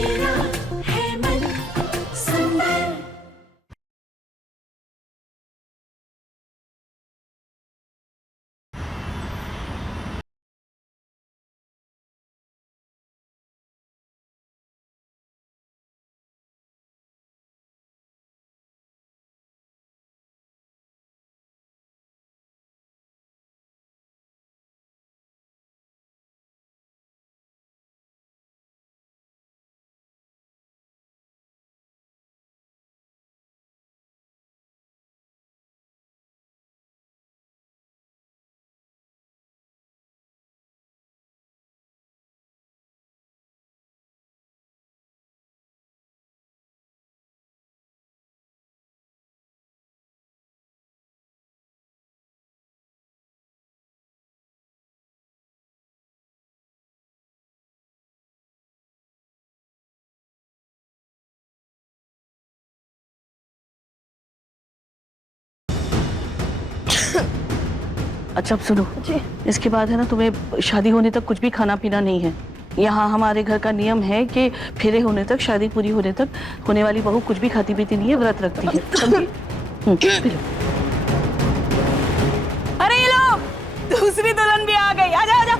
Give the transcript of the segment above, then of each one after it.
मेरा है मन सुंदर। अच्छा अब सुनो जी, इसके बाद है ना तुम्हें शादी होने तक कुछ भी खाना पीना नहीं है। यहाँ हमारे घर का नियम है कि फेरे होने तक, शादी पूरी होने तक होने वाली बहू कुछ भी खाती पीती नहीं है, व्रत रखती है। समझी? P low. अरे ये लो, दूसरी दुल्हन भी आ गई। आजा आजा।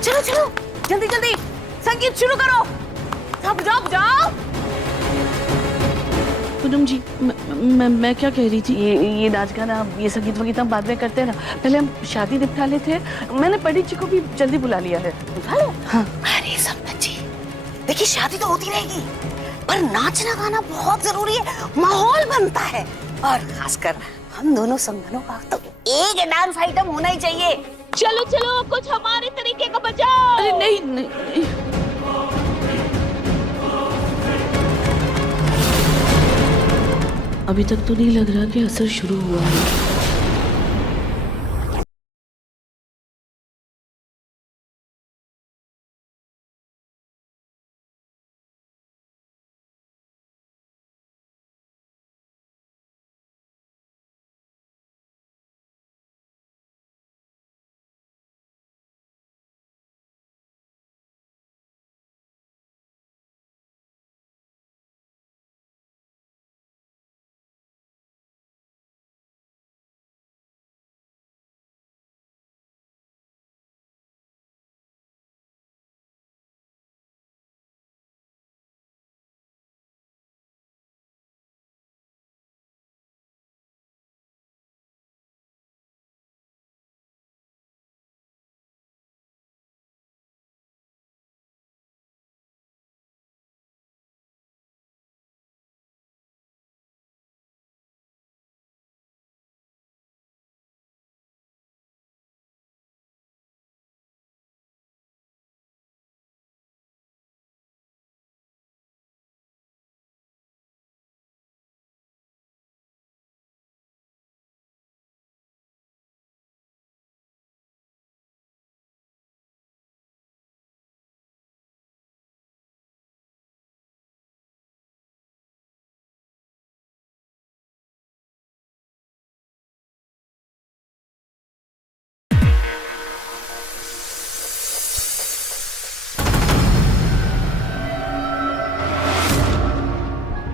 चलो चलो जल्दी जल्दी संगीत शुरू करो। सब जाओ जाओ। पूनम जी, मैं क्या कह रही थी, ये नाच गाना ये संगीत वगीत हम बाद में करते हैं ना, पहले हम शादी निपटा लेते हैं। मैंने पंडित जी को भी जल्दी बुला लिया है। हाँ। अरे संपत जी, देखिए शादी तो होती रहेगी, पर नाचना गाना बहुत जरूरी है, माहौल बनता है। और खासकर हम दोनों समधनों का तो एक डांस आइटम होना ही चाहिए। चलो चलो कुछ हमारे तरीके का बजाओ। अरे नहीं नहीं, अभी तक तो नहीं लग रहा कि असर शुरू हुआ है।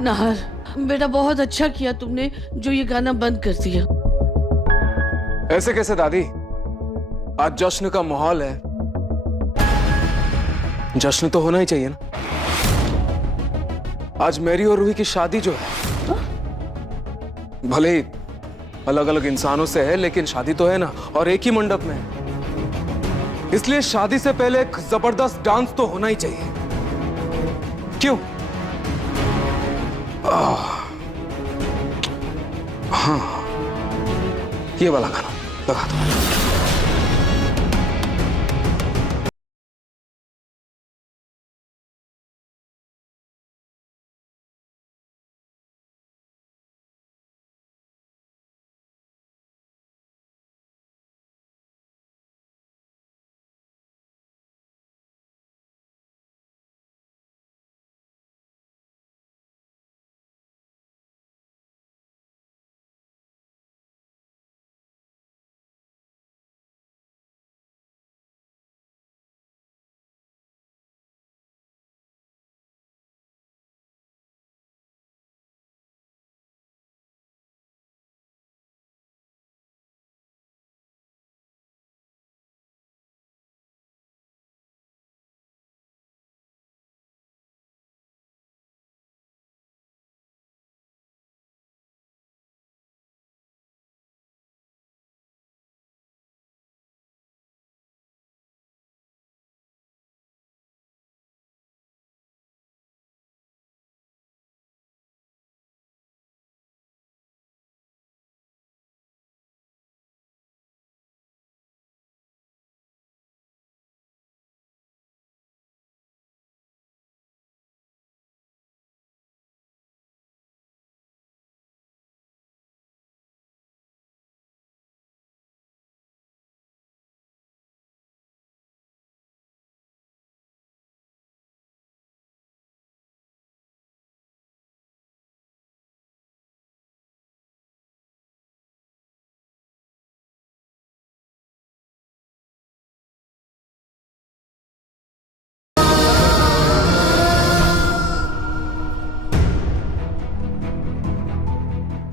नाहर बेटा, बहुत अच्छा किया तुमने जो ये गाना बंद कर दिया। ऐसे कैसे दादी, आज जश्न का माहौल है, जश्न तो होना ही चाहिए ना। आज मेरी और रूही की शादी जो है, भले ही अलग अलग इंसानों से है, लेकिन शादी तो है ना, और एक ही मंडप में है। इसलिए शादी से पहले एक जबरदस्त डांस तो होना ही चाहिए। क्यों? हाँ, ये वाला गाना लगा दो।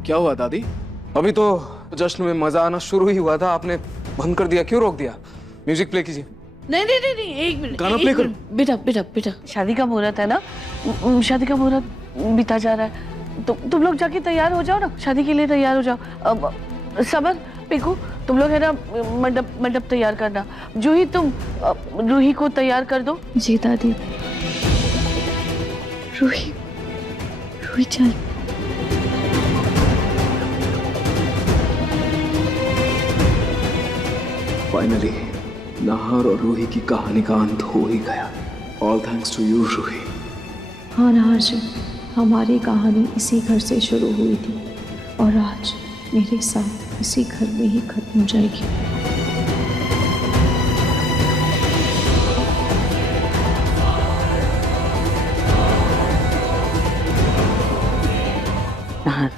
क्या हुआ दादी? अभी तो जश्न में मजा आना शुरू ही हुआ था, आपने बंद कर दिया, क्यों रोक दिया? म्यूजिक प्ले कीजिए। नहीं नहीं नहीं नहीं, एक मिनट, गाना एक play करो। मिनट। बेटा बेटा बेटा, शादी का मुहूर्त है ना, शादी का मुहूर्त बीता जा रहा है, तुम लोग जाके तैयार हो जाओ ना, शादी के लिए तैयार हो जाओ। अब समर, पिकू, तुम लोग है ना मंडप तैयार करना। जूही, तुम रूही को तैयार कर दो। जी दादी। रूही, रूही चल। फाइनली नाहर और रूही की कहानी का अंत हो ही गया। All thanks to you Ruhi. हाँ नाहर जी, हमारी कहानी इसी घर से शुरू हुई थी और आज मेरे साथ इसी घर में ही खत्म हो जाएगी। नाहर,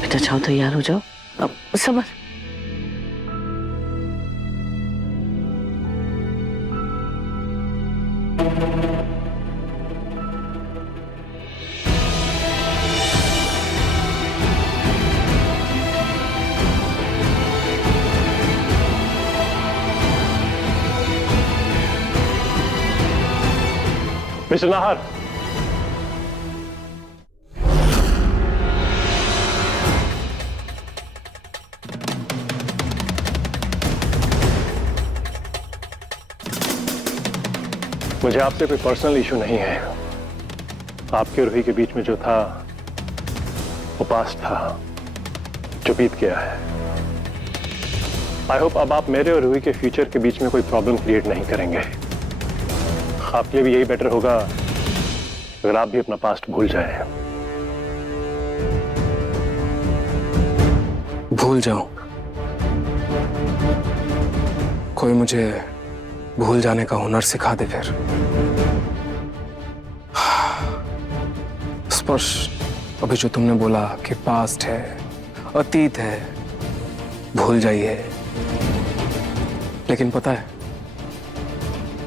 बेटा जाओ तैयार हो जाओ। अब समर, मिस्टर नाहर, मुझे आपसे कोई पर्सनल इशू नहीं है। आपके और रूही के बीच में जो था वो पास्ट था, जो बीत गया है। आई होप अब आप मेरे और रूही के फ्यूचर के बीच में कोई प्रॉब्लम क्रिएट नहीं करेंगे। आपके लिए भी यही बेटर होगा अगर आप भी अपना पास्ट भूल जाएं। भूल जाऊं? कोई मुझे भूल जाने का हुनर सिखा दे फिर। स्पर्श, अभी जो तुमने बोला कि पास्ट है, अतीत है, भूल जाइए, लेकिन पता है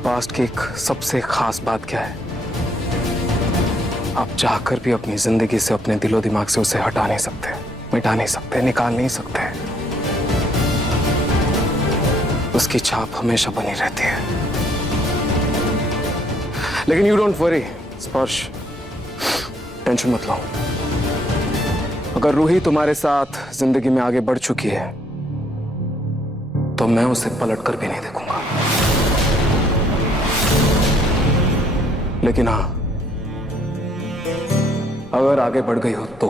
पास्ट की एक सबसे खास बात क्या है? आप चाहकर भी अपनी जिंदगी से, अपने दिलो दिमाग से उसे हटा नहीं सकते, मिटा नहीं सकते, निकाल नहीं सकते। उसकी छाप हमेशा बनी रहती है। लेकिन यू डोंट वरी स्पर्श, टेंशन मत लो। अगर रूही तुम्हारे साथ जिंदगी में आगे बढ़ चुकी है तो मैं उसे पलट कर भी नहीं देखूंगा। लेकिन हाँ, अगर आगे बढ़ गई हो तो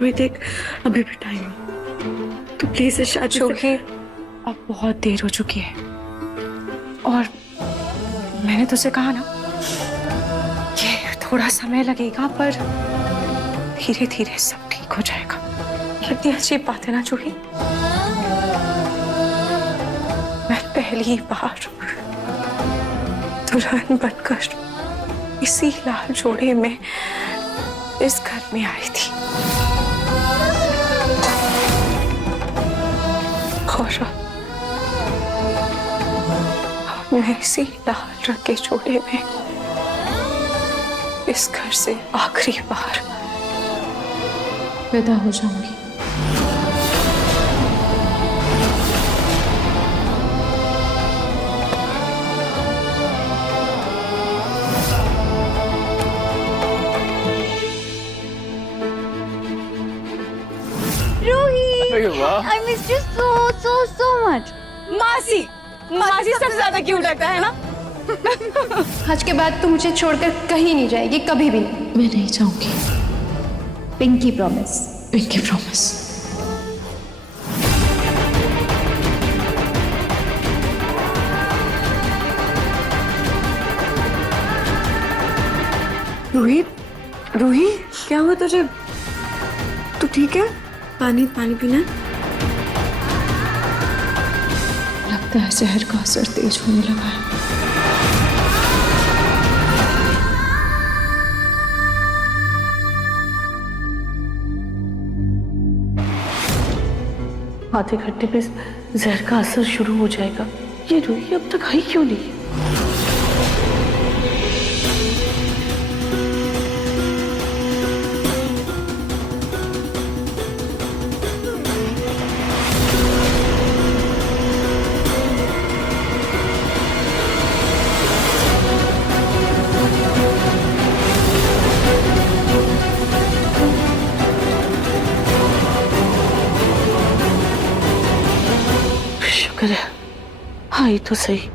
वे देख, अभी भी टाइम है, तो प्लीज इस शादी से। अब बहुत देर हो चुकी है और मैंने तुझसे कहा ना कि थोड़ा समय लगेगा पर धीरे धीरे सब ठीक हो जाएगा। कितनी अजीब बात है ना जूही, मैं पहली बार दुल्हन बनकर इसी लाल जोड़े में इस घर में आई थी। और मैं इसी लाल रंग के जोड़े में इस घर से आखिरी बार विदा हो जाऊंगी। I missed you so much. मासी सबसे ज्यादा क्यूट लगता है ना। आज के बाद तू मुझे छोड़कर कहीं नहीं जाएगी, कभी भी नहीं। मैं नहीं चाहूंगी। Pinky promise. Pinky promise. Ruhi, Ruhi क्या हुआ तुझे? तू ठीक है? पानी पीना। लगता है जहर का असर तेज होने लगा है। आधे घंटे में जहर का असर शुरू हो जाएगा। ये रूही अब तक आई क्यों नहीं? शुक्र है आई तो सही।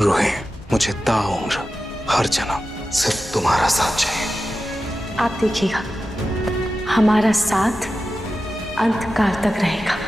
रूही, मुझे ताउम्र हर जन्म सिर्फ तुम्हारा साथ चाहिए। आप देखिएगा, हमारा साथ अंत काल तक रहेगा।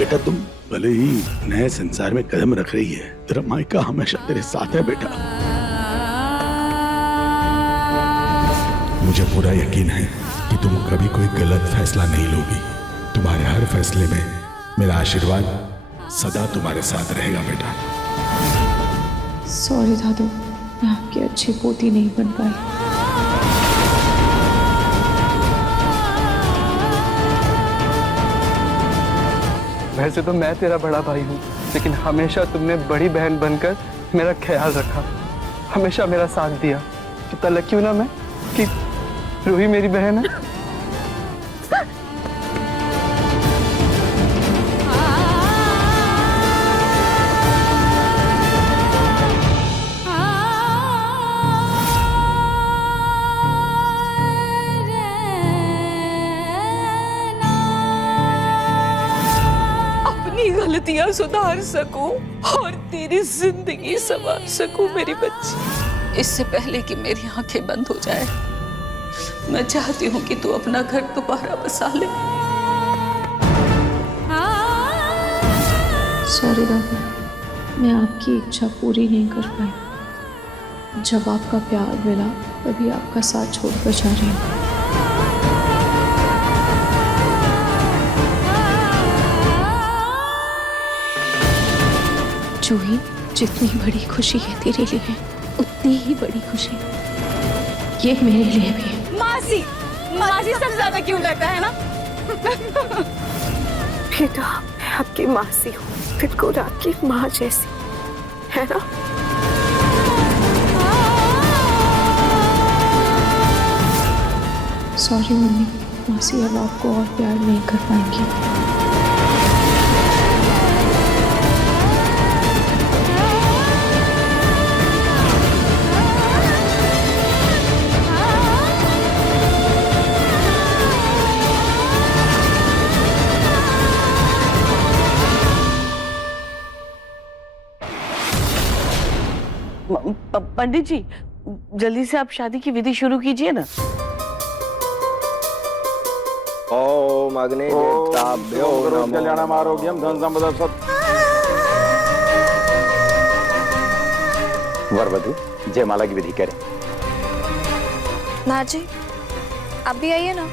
बेटा तुम भले ही नए संसार में कदम रख रही है, तेरा मायका हमेशा तेरे साथ है बेटा। मुझे पूरा यकीन है कि तुम कभी कोई गलत फैसला नहीं लोगी। तुम्हारे हर फैसले में मेरा आशीर्वाद सदा तुम्हारे साथ रहेगा बेटा। सॉरी दादू, मैं आपकी अच्छी पोती नहीं बन पाई। वैसे तो मैं तेरा बड़ा भाई हूँ, लेकिन हमेशा तुमने बड़ी बहन बनकर मेरा ख्याल रखा, हमेशा मेरा साथ दिया। कितना लकी हूँ ना मैं कि रूही मेरी बहन है। गलतियां सुधार सकूं और तेरी जिंदगी संवार सकूं मेरी बच्ची। इससे पहले कि मेरी आंखें बंद हो जाए, मैं चाहती हूं कि तू अपना घर दोबारा बसा ले। सॉरी दादा, मैं आपकी इच्छा पूरी नहीं कर पाई। जब आपका प्यार मिला तभी आपका साथ छोड़कर जा रही हूँ। जूही, जितनी बड़ी खुशी है तेरे लिए, उतनी ही बड़ी खुशी ये मेरे लिए भी है। मासी सबसे ज्यादा क्यूट लगता है ना? बेटा, मैं आपकी मासी हूँ, बिल्कुल आपकी माँ जैसी, है ना? सॉरी मम्मी, मासी अब आपको और प्यार नहीं कर पाएंगी। पंडित जी, जल्दी से आप शादी की विधि शुरू कीजिए ना। ओम अग्नि देवताभ्यो नमः। कल्याणम आरोग्यम धन संपदा सब। वर वधु जयमाला की विधि करें। माँ जी, आप भी आइए ना।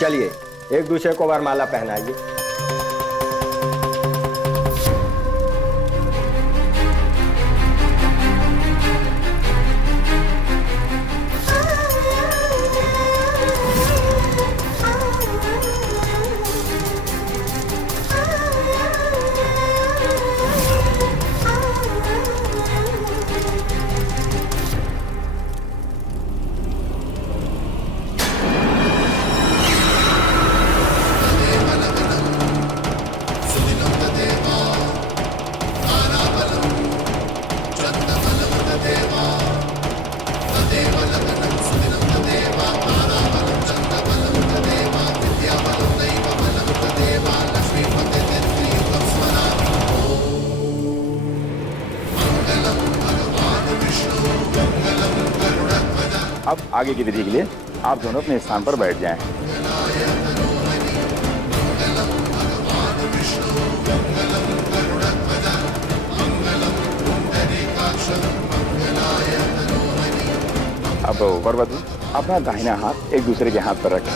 चलिए एक दूसरे को वरमाला पहनाइए। अब आगे की विधि के लिए आप दोनों अपने स्थान पर बैठ जाएं। अब वर वधु अपना दाहिना हाथ एक दूसरे के हाथ पर रखें।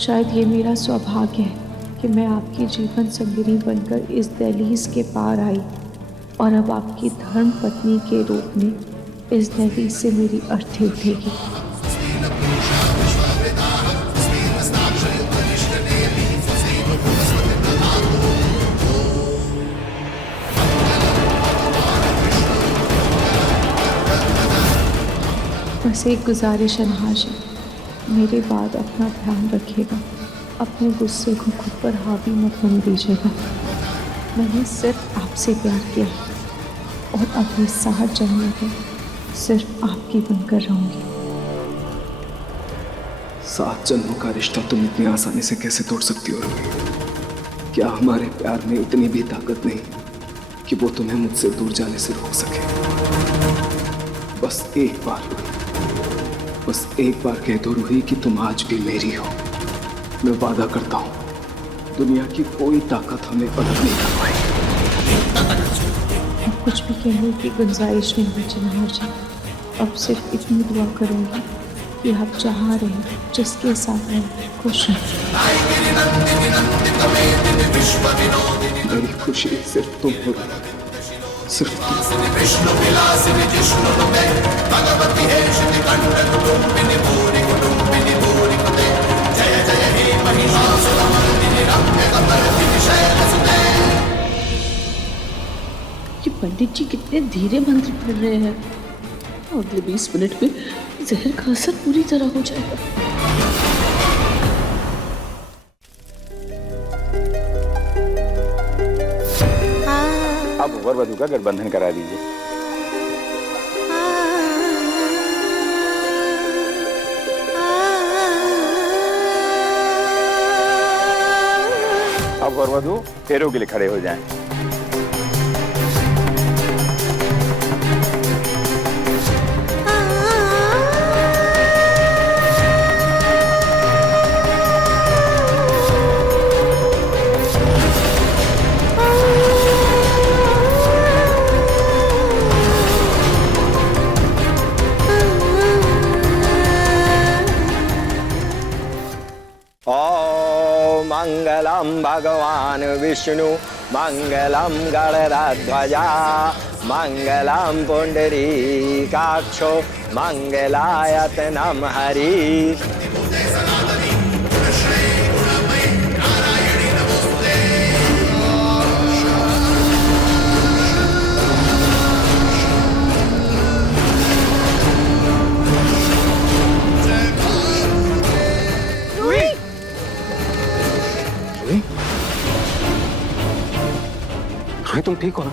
शायद ये मेरा सौभाग्य है कि मैं आपकी जीवन संगिनी बनकर इस दहलीज के पार आई और अब आपकी धर्म पत्नी के रूप में इस दहलीज से मेरी अर्थी उठेगी। बस एक गुजारिश है नहाजी, मेरे बाद अपना ध्यान रखिएगा, अपने गुस्से को खुद पर हावी मत होने दीजिएगा। मैंने सिर्फ आपसे प्यार किया और अपने 7 जन्मों में सिर्फ आपकी बनकर रहूंगी। 7 जन्मों का रिश्ता तुम इतनी आसानी से कैसे तोड़ सकती हो रूही? क्या हमारे प्यार में इतनी भी ताकत नहीं कि वो तुम्हें मुझसे दूर जाने से रोक सके? बस एक बार रूही, बस एक बार कह दो रूही कि तुम आज भी मेरी हो। मैं वादा करता हूँ दुनिया की कोई ताकत हमें अलग नहीं कर पाएगी। अब कुछ भी कहने की गुंजाइश नहीं बची नहार जी। अब सिर्फ इतनी दुआ करूंगी कि आप जहाँ रहें, जिसके साथ रहें, खुश रहें। मेरी खुशी सिर्फ तुम हो रही, सिर्फ ये पंडित जी कितने धीरे मंत्र पढ़ रहे हैं। अगले 20 मिनट में जहर का असर पूरी तरह हो जाएगा। अब वर वधु का गठबंधन करा दीजिए। अब वर वधु फेरों के लिए खड़े हो जाएं। मंगलम भगवान विष्णु मंगलम गणराध्वजा मंगलम पुंडरीकाक्षो मंगलायतनम हरि। रोहित तुम ठीक हो ना?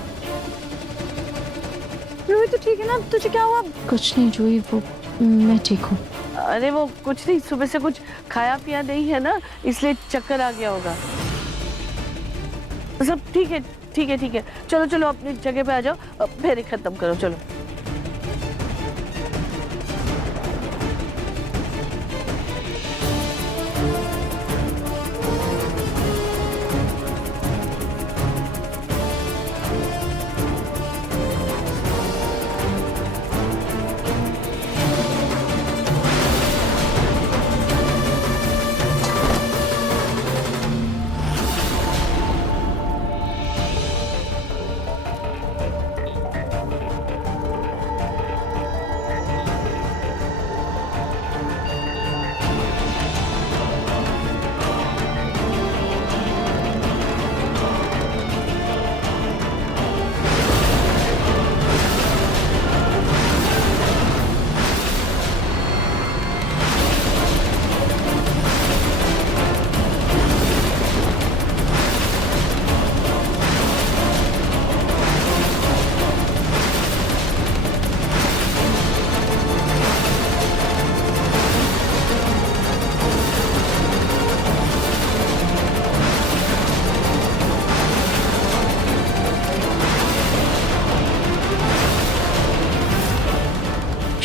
रोहित तो ठीक है ना? तुझे क्या हुआ? कुछ नहीं जूही, वो मैं ठीक हूँ। अरे वो कुछ नहीं, सुबह से कुछ खाया पिया नहीं है ना, इसलिए चक्कर आ गया होगा। सब ठीक है ठीक है ठीक है, चलो चलो अपनी जगह पे आ जाओ, फेरे खत्म करो चलो।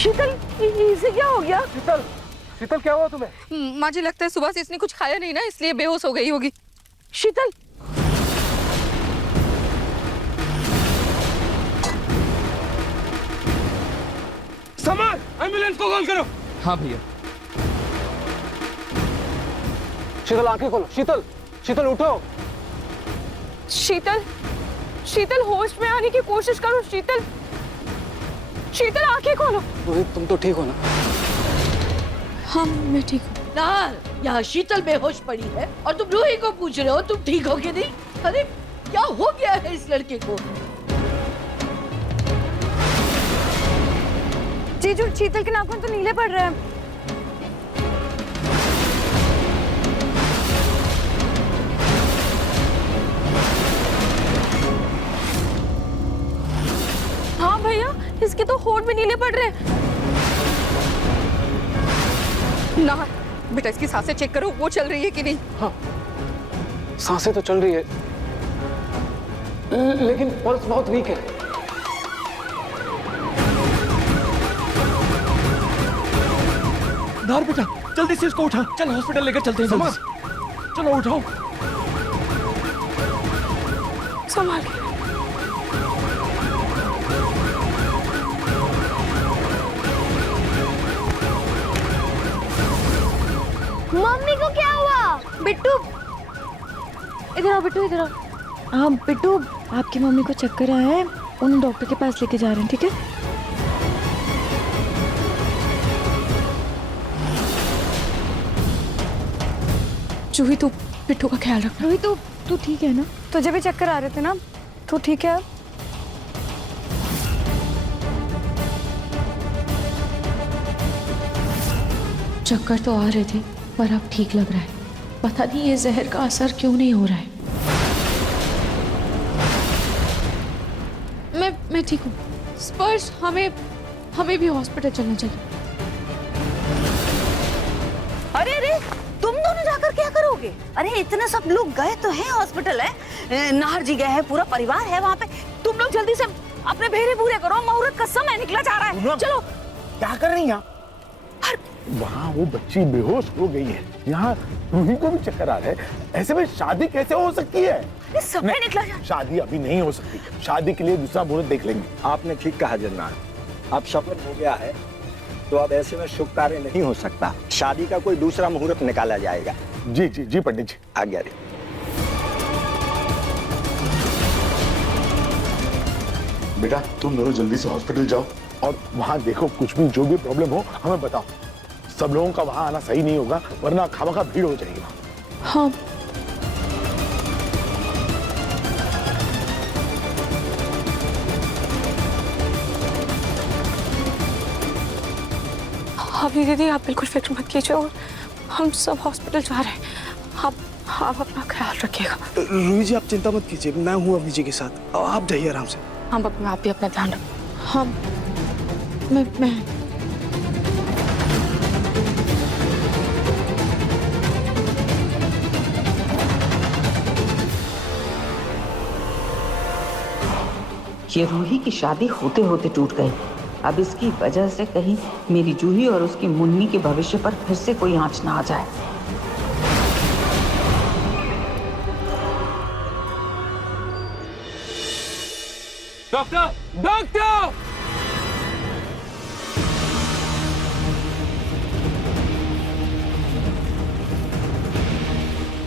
शीतल, इसे क्या हो गया? शीतल, शीतल क्या हुआ तुम्हें? माँ जी लगता है सुबह से इसने कुछ खाया नहीं ना, इसलिए बेहोश हो गई होगी। शीतल, समर, एम्बुलेंस को कॉल करो। हाँ भैया। शीतल आंखें खोलो। शीतल, शीतल उठो। शीतल, शीतल होश में आने की कोशिश करो। शीतल, शीतल आंखें खोलो। रोहित तुम तो ठीक हो ना? हाँ मैं ठीक हूँ। नार, यहाँ शीतल बेहोश पड़ी है और तुम रूही को पूछ रहे हो तुम ठीक हो कि नहीं? अरे क्या हो गया है इस लड़के को? जीजू, शीतल के नाखून तो नीले पड़ रहे हैं। हाँ भैया, इसके तो होंठ भी नीले पड़ रहे हैं। ना बेटा, इसकी सांसें चेक करो, वो चल रही है कि नहीं। हाँ, सांसें तो चल रही है, लेकिन पल्स बहुत वीक है। नार बेटा, जल्दी से इसको उठा, चल हॉस्पिटल लेकर चलते हैं। समझ, चलो उठाओ। संभाल के। मम्मी को क्या हुआ? बिट्टू, इधर आओ बिट्टू, इधर आओ। हाँ बिट्टू, आपकी मम्मी को चक्कर आया है, उन डॉक्टर के पास लेके जा रहे हैं, ठीक है? जूही तू बिट्टू का ख्याल रख। जूही तू ठीक है ना? तुझे भी चक्कर आ रहे थे ना? तू ठीक है? चक्कर तो आ रहे थे पर अब ठीक लग रहा है। पता नहीं ये जहर का असर क्यों नहीं हो रहा है। मैं ठीक हूँ। स्पर्श, हमें भी हॉस्पिटल चलना चाहिए। अरे अरे, तुम दोनों जाकर क्या करोगे? अरे इतने सब लोग गए तो हैं, हॉस्पिटल है, नाहर जी गए हैं, पूरा परिवार है वहाँ पे। तुम लोग जल्दी से अपने भेरे पूरे करो, मुहूर्त का समय निकला जा रहा है। चलो। क्या कर रही हैं? वहाँ वो बच्ची बेहोश हो गई है, यहाँ रूही को भी चक्कर आ रहा है, ऐसे में शादी कैसे हो सकती है? समय निकला जा। शादी अभी नहीं हो सकती, शादी के लिए दूसरा मुहूर्त देख लेंगे। आपने ठीक कहा जन्नाथ, अब सफल हो गया है तो अब ऐसे में शुभ कार्य नहीं हो सकता, शादी का कोई दूसरा मुहूर्त निकाला जाएगा। जी जी जी पंडित जी, आज्ञा दे। बेटा तुम दोनों जल्दी से हॉस्पिटल जाओ और वहाँ देखो, कुछ भी जो भी प्रॉब्लम हो हमें बताओ। सब लोगों का वहाँ आना सही नहीं होगा, वरना खामखा भीड़ हो जाएगी वहाँ। हाँ अभी दीदी आप बिल्कुल फिक्र मत कीजिए और हम सब हॉस्पिटल जा रहे हैं। आप अपना ख्याल रखिएगा। रूही जी आप चिंता मत कीजिए, मैं हूँ अभी जी के साथ, आप जाइए आराम से। हाँ बब्बू आप भी अपना ध्यान रखो। हाँ मैं ये रूही की शादी होते होते टूट गई। अब इसकी वजह से कहीं मेरी जूही और उसकी मुन्नी के भविष्य पर फिर से कोई आंच ना आ जाए। Doctor doctor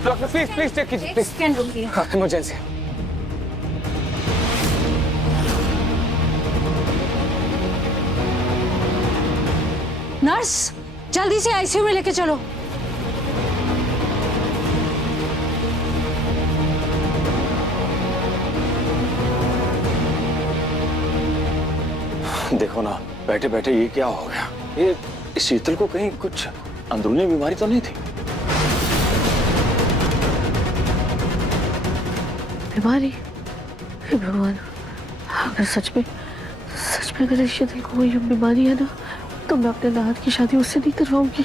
doctor please check कीजिए प्लीज। सेकंड रुकिए। हाँ इमरजेंसी। नर्स जल्दी से आईसीयू में लेके चलो। देखो ना, बैठे बैठे ये क्या हो गया? ये इस शीतल को कहीं कुछ अंदरूनी बीमारी तो नहीं थी? बीमारी? हे भगवान, अगर सच में अगर इस शीतल को कोई बीमारी है ना, तो मैं अपने नाथ की शादी उससे नहीं करवाऊंगी।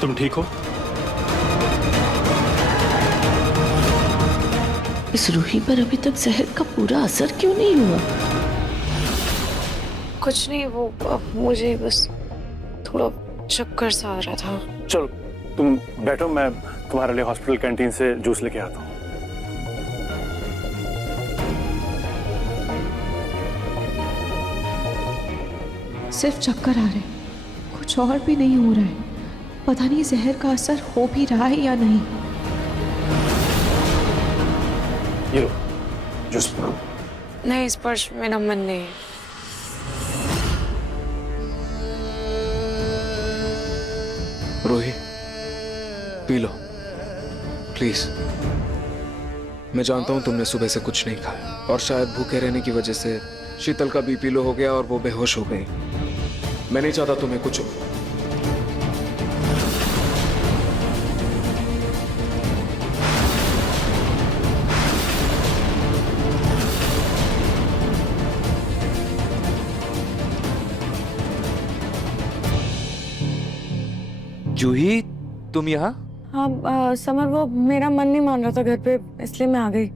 तुम ठीक हो? इस रूही पर अभी तक जहर का पूरा असर क्यों नहीं हुआ? कुछ नहीं, वो मुझे बस थोड़ा चक्कर सा आ रहा था। चलो तुम बैठो, मैं तुम्हारे लिए हॉस्पिटल कैंटीन से जूस लेके आता हूँ। सिर्फ चक्कर आ रहे, कुछ और भी नहीं हो रहा है। पता नहीं जहर का असर हो भी रहा है या नहीं। ये लो जूस। नहीं स्पर्श, मेरा मन नहीं है। रूही पी लो प्लीज। मैं जानता हूं तुमने सुबह से कुछ नहीं खाया और शायद भूखे रहने की वजह से शीतल का बीपी लो हो गया और वो बेहोश हो गई। मैं नहीं चाहता तुम्हें कुछ हो। जूही तुम यहाँ? हाँ समर, वो मेरा मन नहीं मान रहा था घर पे, इसलिए मैं आ गई।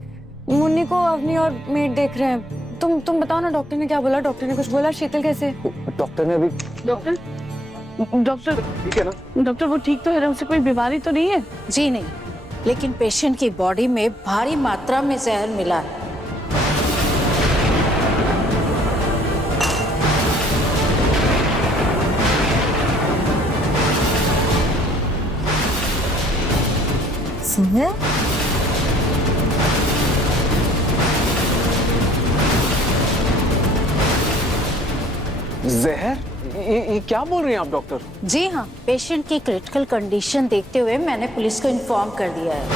मुन्नी को अवनी और मेट देख रहे हैं। तुम बताओ ना, डॉक्टर ने क्या बोला? डॉक्टर ने कुछ बोला? शीतल कैसे? डॉक्टर ने अभी डॉक्टर ठीक है ना? डॉक्टर वो ठीक तो है ना, उसे कोई बीमारी तो नहीं है? जी नहीं, लेकिन पेशेंट की बॉडी में भारी मात्रा में जहर मिला है। जहर? ये क्या बोल रही हैं आप डॉक्टर? जी हाँ, पेशेंट की क्रिटिकल कंडीशन देखते हुए मैंने पुलिस को इन्फॉर्म कर दिया है,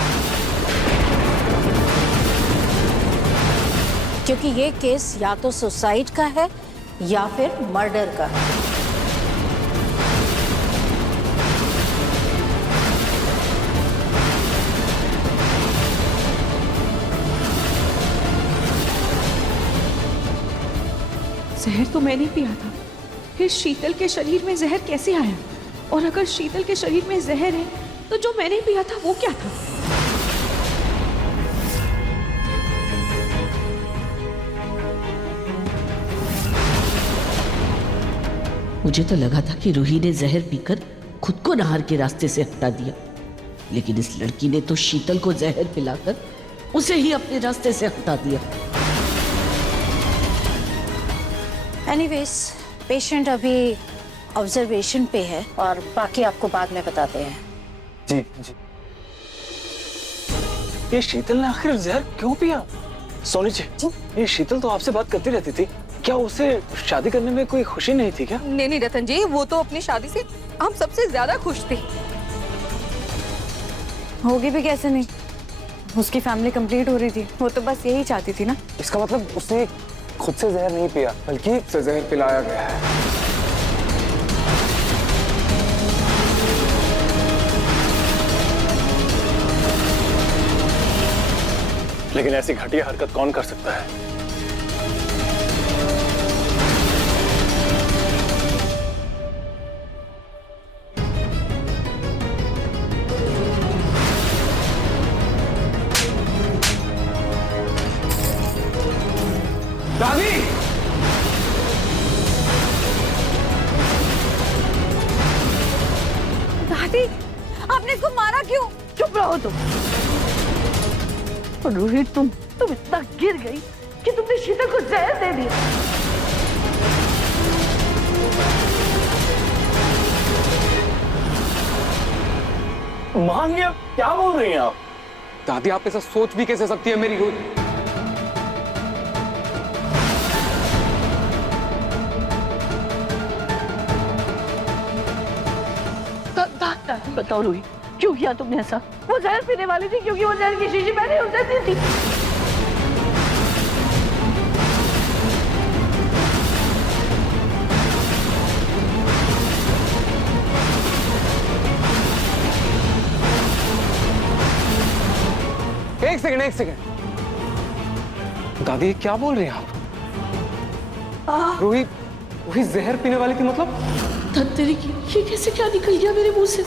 क्योंकि ये केस या तो सुसाइड का है या फिर मर्डर का है। जहर तो मैंने पिया था, फिर शीतल के शरीर में जहर कैसे आया? और अगर शीतल के शरीर में जहर है तो जो मैंने पिया था वो क्या था? मुझे तो लगा था कि रूही ने जहर पीकर खुद को नहर के रास्ते से हटा दिया, लेकिन इस लड़की ने तो शीतल को जहर पिलाकर उसे ही अपने रास्ते से हटा दिया। एनीवेज, पेशेंट अभी ऑब्जर्वेशन पे है और बाकी आपको बाद में बताते हैं। जी। ये शीतल ने आखिर जहर क्यों पिया? सोनी जी, ये शीतल तो आपसे बात करती रहती थी, क्या उसे शादी करने में कोई खुशी नहीं थी क्या? नहीं नहीं रतन जी, वो तो अपनी शादी से हम सबसे ज्यादा खुश थे। होगी भी कैसे नहीं, उसकी फैमिली कंप्लीट हो रही थी, वो तो बस यही चाहती थी ना। इसका मतलब उसने खुद से जहर नहीं पिया, बल्कि से जहर पिलाया गया है। लेकिन ऐसी घटिया हरकत कौन कर सकता है? दादी! दादी, आपने इसको मारा क्यों? चुप रहो तुम। और रोहित, तुम इतना गिर गई कि तुमने शीतल को जहर दे दिया। मां, ये क्या बोल रही हैं आप? दादी, आप ऐसा सोच भी कैसे सकती है मेरी रूह? बताओ रोहित, क्यों किया तुमने ऐसा? वो जहर पीने वाली थी क्योंकि वो जहर की शीशी मैंने उसे दी थी। एक सेकंड। दादी, क्या बोल रही हैं आप? रोहित जहर पीने वाली थी मतलब? तेरी ये कैसे क्या निकल गया मेरे मुंह से?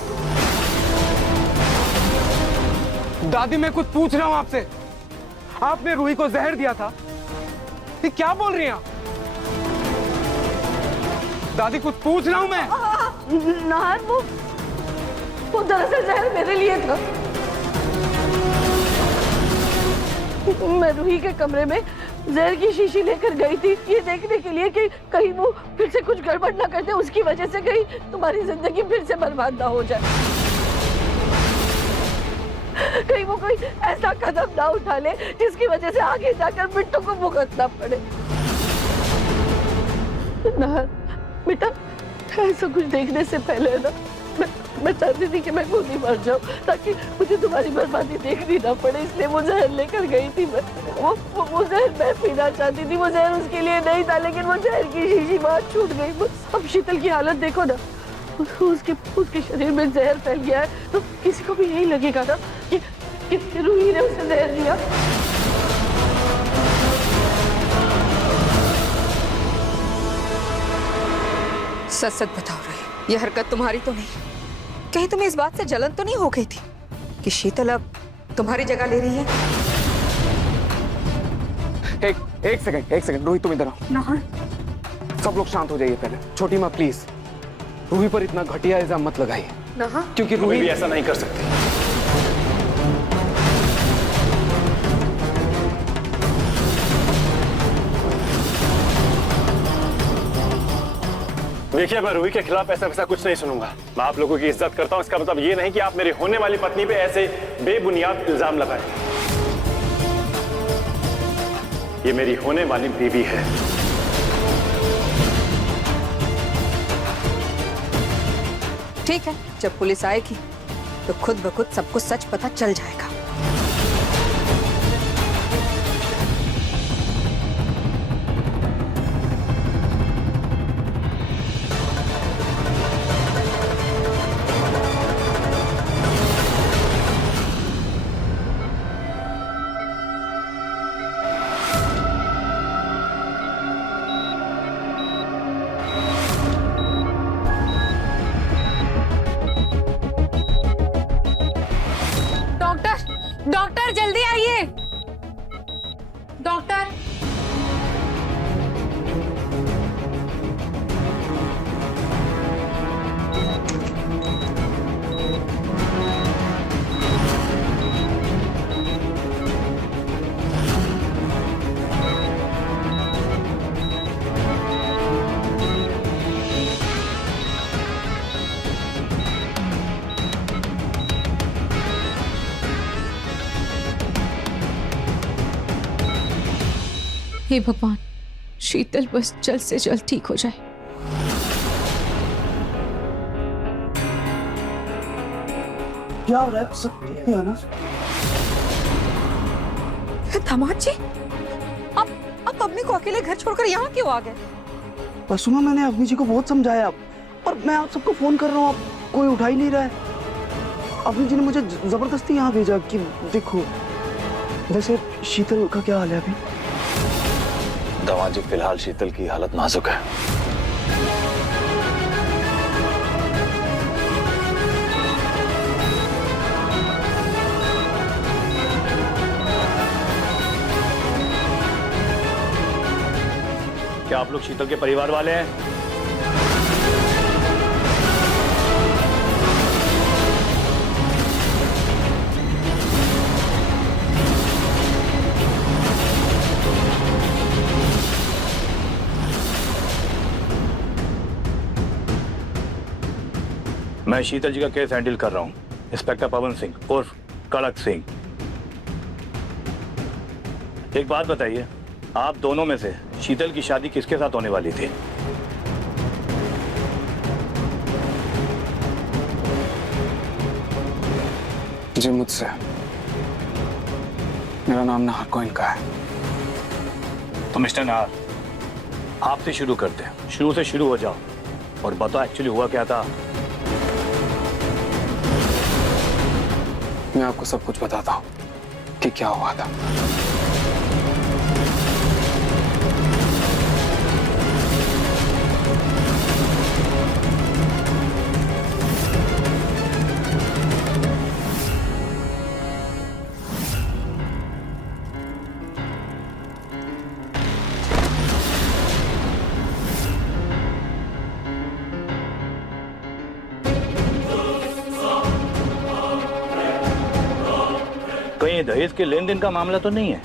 दादी, मैं कुछ पूछ रहा हूं आपसे। आपने रूही को जहर दिया था? ये क्या बोल रही हैं आप? दादी, कुछ पूछ रहा हूं मैं। नाहर, वो दरअसल जहर मेरे लिए था। मैं रूही के कमरे में जहर की शीशी लेकर गई थी, ये देखने के लिए कि कहीं वो फिर से कुछ गड़बड़ ना करते, उसकी वजह से कहीं तुम्हारी जिंदगी फिर से बर्बाद ना हो जाए, कहीं वो कोई ऐसा कदम ना उठा ले जिसकी वजह से आगे जाकर बिट्टू को भुगतना पड़े। नाहर बेटा, ऐसा कुछ देखने से पहले ना मैं चाहती थी कि मैं खुद ही मर जाऊं ताकि मुझे तुम्हारी बर्बादी देखनी ना पड़े, इसलिए वो जहर लेकर गई थी। मैं वो जहर मैं पीना चाहती थी, वो जहर उसके लिए नहीं था, लेकिन वो जहर की शीशी बात छूट गई। अब शीतल की हालत देखो ना, उसके शरीर में जहर फैल गया है, तो किसी को भी यही लगेगा ना कि रूही ने उसे जहर दिया। सच सच बताओ रही, ये हरकत तुम्हारी तो नहीं? कहीं तुम्हें इस बात से जलन तो नहीं हो गई थी कि शीतल अब तुम्हारी जगह ले रही है? एक सेकंड रोहित, तुम इधर आओ। सब लोग शांत हो जाइए पहले। छोटी माँ, प्लीज रूही पर इतना घटिया इल्जाम मत लगाइए, क्योंकि रूही भी ऐसा नहीं कर सकती। देखिए, मैं रूही के खिलाफ ऐसा वैसा कुछ नहीं सुनूंगा। मैं आप लोगों की इज्जत करता हूं, इसका मतलब ये नहीं कि आप मेरी होने वाली पत्नी पे ऐसे बेबुनियाद इल्जाम लगाएं। ये मेरी होने वाली बीवी है। ठीक है, जब पुलिस आएगी तो खुद ब खुद सबको सच पता चल जाएगा। हे भगवान, शीतल बस जल्द से जल्द ठीक हो जाए। क्या हो रहा है? सब ठीक है ना? दामाद जी, आप अम्मी को अकेले घर छोड़कर यहाँ क्यों आ गए? परसों मैंने अम्मी जी को बहुत समझाया, और मैं आप सबको फोन कर रहा हूँ, आप कोई उठा ही नहीं रहा है। अम्मी जी ने मुझे जबरदस्ती यहाँ भेजा कि देखो। वैसे शीतल का क्या हाल है अभी? दामाद जी, फिलहाल शीतल की हालत नाजुक है। क्या आप लोग शीतल के परिवार वाले हैं? मैं शीतल जी का केस हैंडल कर रहा हूं, इंस्पेक्टर पवन सिंह उर्फ कड़क सिंह। एक बात बताइए, आप दोनों में से शीतल की शादी किसके साथ होने वाली थी? जी मुझसे। मेरा नाम नाहर कोइन का है। तो मिस्टर नाहर, आपसे शुरू करते हैं। शुरू से शुरू हो जाओ और बताओ एक्चुअली हुआ क्या था। मैं आपको सब कुछ बताता हूँ कि क्या हुआ था। कहीं दहेज के लेन देन का मामला तो नहीं है?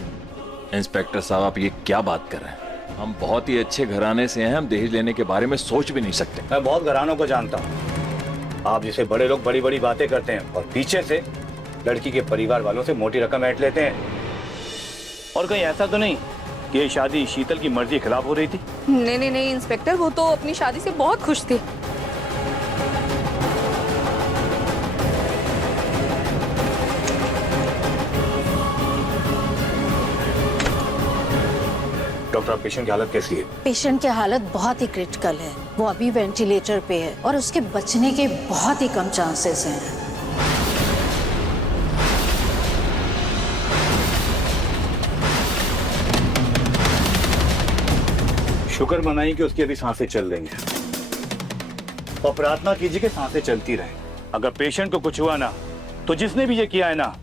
इंस्पेक्टर साहब, आप ये क्या बात कर रहे हैं? हम बहुत ही अच्छे घराने से हैं, हम दहेज लेने के बारे में सोच भी नहीं सकते। मैं बहुत घरानों को जानता हूँ। आप जैसे बड़े लोग बड़ी बड़ी बातें करते हैं और पीछे से लड़की के परिवार वालों से मोटी रकम ऐंठ लेते हैं। और कहीं ऐसा तो नहीं कि ये शादी शीतल की मर्जी के खिलाफ हो रही थी? नहीं नहीं नहीं इंस्पेक्टर, वो तो अपनी शादी से बहुत खुश थी। डॉक्टर, पेशेंट की हालत कैसी है? पेशेंट की हालत बहुत ही क्रिटिकल है। वो अभी वेंटिलेटर पे है और उसके बचने के बहुत ही कम चांसेस हैं। शुक्र मनाइए कि उसकी अभी सांसें चल रही हैं और प्रार्थना कीजिए कि सांसें चलती रहे। अगर पेशेंट को कुछ हुआ ना, तो जिसने भी ये किया है ना,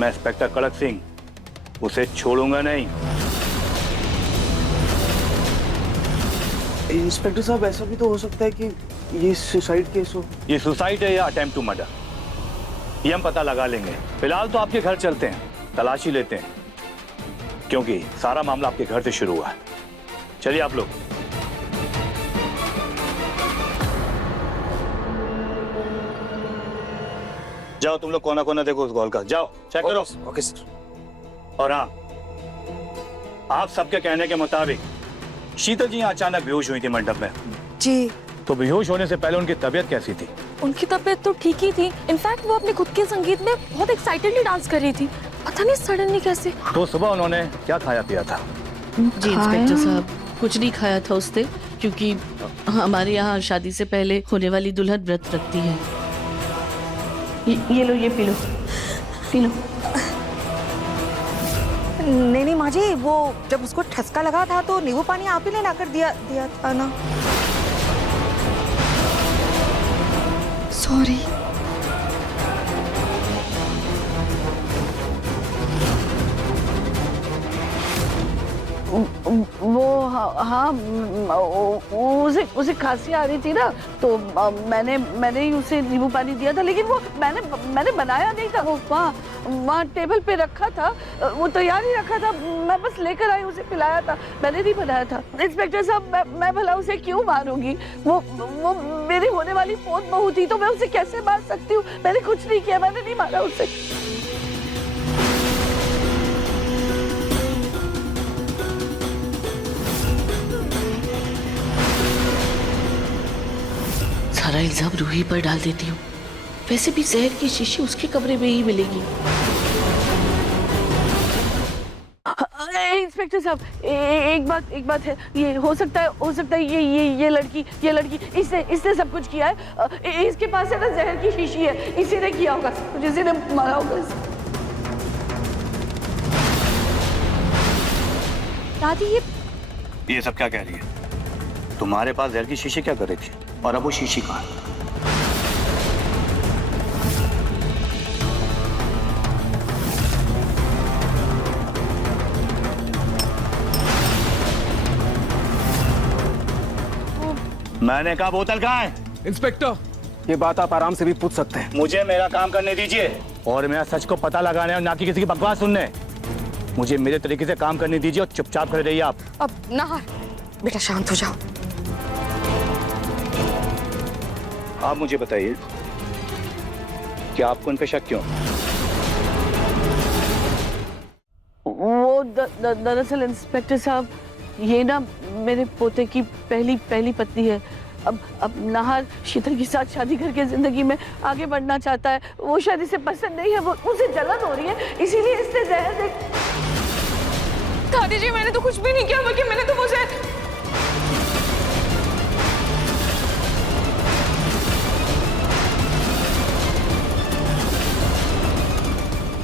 मैं इंस्पेक्टर कड़क सिंह उसे छोड़ूंगा नहीं। इंस्पेक्टर साहब, ऐसा भी तो हो सकता है कि ये सुसाइड केस हो। ये सुसाइड है या अटेम्प्ट टू मर्डर, ये हम पता लगा लेंगे। फिलहाल तो आपके घर चलते हैं, तलाशी लेते हैं, क्योंकि सारा मामला आपके घर से शुरू हुआ है। चलिए आप लोग। जाओ तुम लोग, कोना कोना देखो उस गॉल का, जाओ चेक करो। Okay sir. और हाँ, आप सबके कहने के मुताबिक शीतल जी अचानक बेहोश हुई थी मंडप में। जी। तो बेहोश होने से पहले उनकी तबीयत कैसी थी? उनकी तबीयत तो ठीक ही थी। इनफैक्ट वो अपने खुद के संगीत में बहुत एक्साइटेडली डांस कर रही थी। पता नहीं सडनली कैसे। तो सुबह उन्होंने क्या खाया पिया था? जी इंस्पेक्टर साहब, कुछ नहीं खाया था उसने, क्योंकि हमारे यहाँ शादी से पहले होने वाली दुल्हन व्रत रखती है। ये लो, ये पी लो, पी लो। नहीं माँ जी, वो जब उसको ठसका लगा था तो नींबू पानी आप ही ने लाकर दिया था ना। सॉरी। वो हाँ, उसे खांसी आ रही थी ना, तो मैंने ही उसे नींबू पानी दिया था, लेकिन वो मैंने बनाया नहीं था। वो वहाँ टेबल पे रखा था, वो तैयार ही रखा था, मैं बस लेकर आई, उसे पिलाया था, मैंने नहीं बनाया था। इंस्पेक्टर साहब, मैं भला उसे क्यों मारूंगी? वो मेरी होने वाली पोत बहू थी, तो मैं उसे कैसे मार सकती हूँ? मैंने कुछ नहीं किया, मैंने नहीं मारा उसे। सारा इल्जाम रूही पर डाल देती हूँ। वैसे भी जहर की शीशी उसके कमरे में ही मिलेगी। इंस्पेक्टर साहब, एक बात है, ये हो सकता है ये लड़की इसने सब कुछ किया है। इसके पास है ना जहर की शीशी है, इसी ने किया होगा, इसी ने मारा होगा। दादी ये सब क्या कह रही है? तुम्हारे पास जहर की शीशी क्या कर रही थी और अब वो शीशी कहाँ है? मैंने कहा बोतल कहाँ है? इंस्पेक्टर, ये बात आप आराम से भी पूछ सकते हैं। मुझे मेरा काम करने दीजिए और मेरा सच को पता लगाने और ना कि किसी की बकवास सुनने। मुझे मेरे तरीके से काम करने दीजिए और चुपचाप खड़े रहिए आप। अब नाहर, बेटा शांत हो जाओ। आप मुझे बताइए कि आपको उन पे शक क्यों? वो दरअसल इंस्पेक्टर साहब, ये ना मेरे पोते की पहली पत्नी है। अब नाहर शीतल के साथ शादी करके जिंदगी में आगे बढ़ना चाहता है। वो शादी से पसंद नहीं है, वो उसे जलन हो रही है, इसीलिए इसने जहर दे। दादी जी, मैंने तो कुछ भी नहीं किया, बल्कि मैंने तो उसे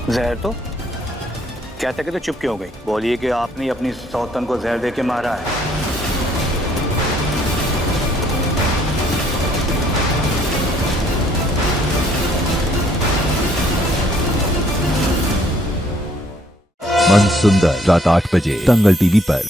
जहर तो कहते कहते चुप क्यों हो गई? बोलिए कि आपने अपनी सौतन को जहर दे के मारा है। मन सुंदर रात 8 बजे दंगल टीवी पर।